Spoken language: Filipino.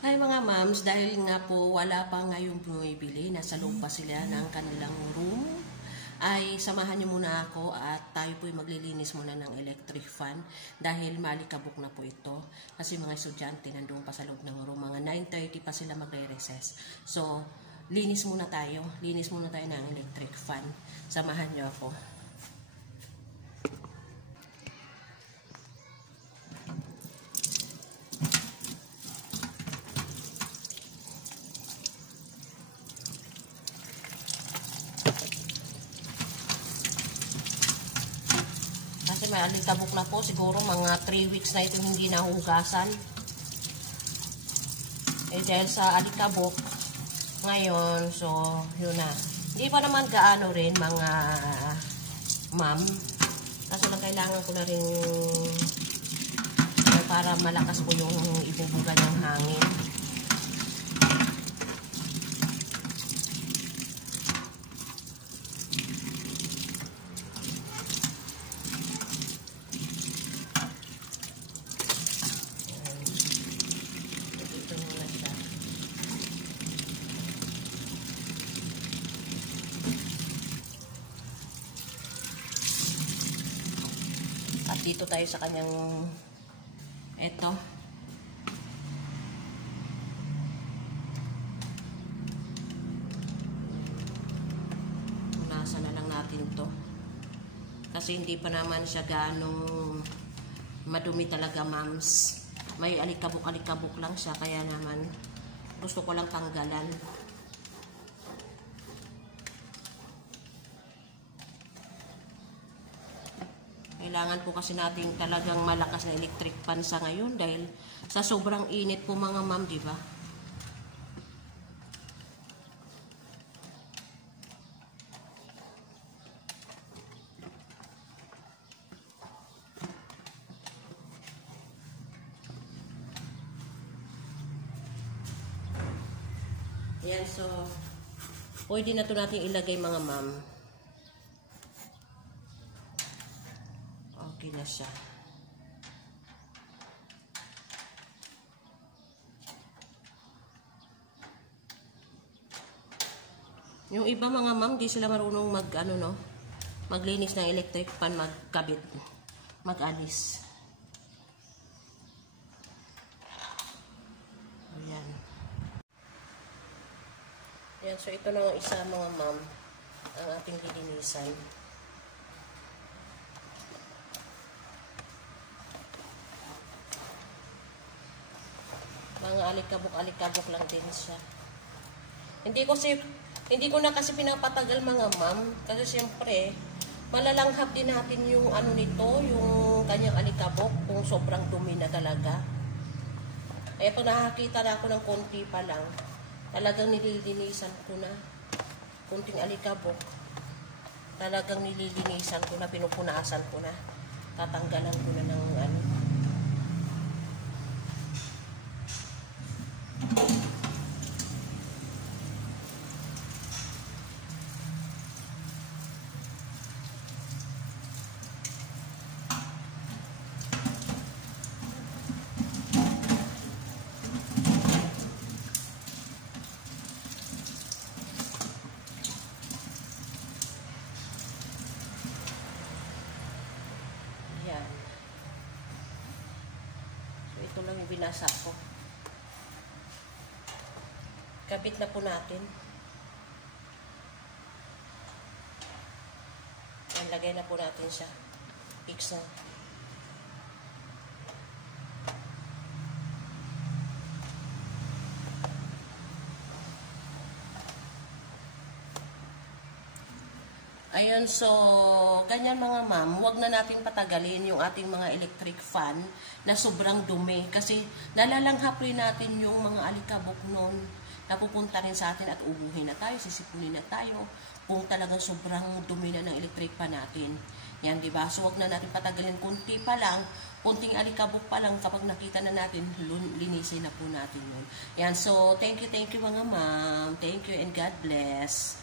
Hi mga moms, dahil nga po wala pa ngayong bumibili, nasa loob pa sila ng kanilang room, ay samahan niyo muna ako at tayo po maglilinis muna ng electric fan dahil malikabok na po ito. Kasi mga estudyante nandoon pa sa loob ng room, mga 9:30 pa sila magre-recess. So, linis muna tayo ng electric fan. Samahan niyo ako. Kasi may alikabok na po, siguro mga 3 weeks na itong hindi nahugasan. Dahil sa alikabok ngayon, so yun na. Hindi pa naman gaano rin mga ma'am. Kaso lang kailangan ko na rin para malakas ko yung ibubuga ng hangin. At dito tayo sa kanyang eto. Punasan na lang natin to. Kasi hindi pa naman siya ganong madumi talaga, moms. May alikabok-alikabok lang siya, kaya naman gusto ko lang tanggalan. Kailangan po kasi natin talagang malakas na electric fan sa ngayon dahil sa sobrang init po mga ma'am, di ba? Ayan, so pwede na ito natin ilagay mga ma'am. Okay na siya. Yung iba mga ma'am, di sila marunong maglinis ng electric fan, magkabit, mag-alis. Ayan. Ayan, so ito na ang isa mga ma'am, ang ating lilinisan. Mga alikabok-alikabok lang din siya. Hindi ko na kasi pinapatagal mga ma'am. Kasi siyempre, malalanghap din natin yung nito, yung kanyang alikabok, kung sobrang dumi na talaga. Eto, nakakita na ako ng konti pa lang. Talagang nililinisan ko na. Kunting alikabok. Talagang nililinisan ko na, pinupunasan ko na. Tatanggalan ko na ng Yan. So, ito lang yung binasa ko. Kabit na po natin. Yan, lagay na po natin siya. Fix na. Ayan, so, ganyan mga ma'am, huwag na natin patagalin yung ating mga electric fan na sobrang dumi kasi nalalanghap rin natin yung mga alikabok nun. Napupunta rin sa atin at ubuhin na tayo, sisipunin na tayo kung talagang sobrang dumi na ng electric fan natin. Yan, diba? So, huwag na natin patagalin, kunti pa lang, kunting alikabok pa lang, kapag nakita na natin, linisin na po natin yun. Yan, so, thank you mga ma'am. Thank you and God bless.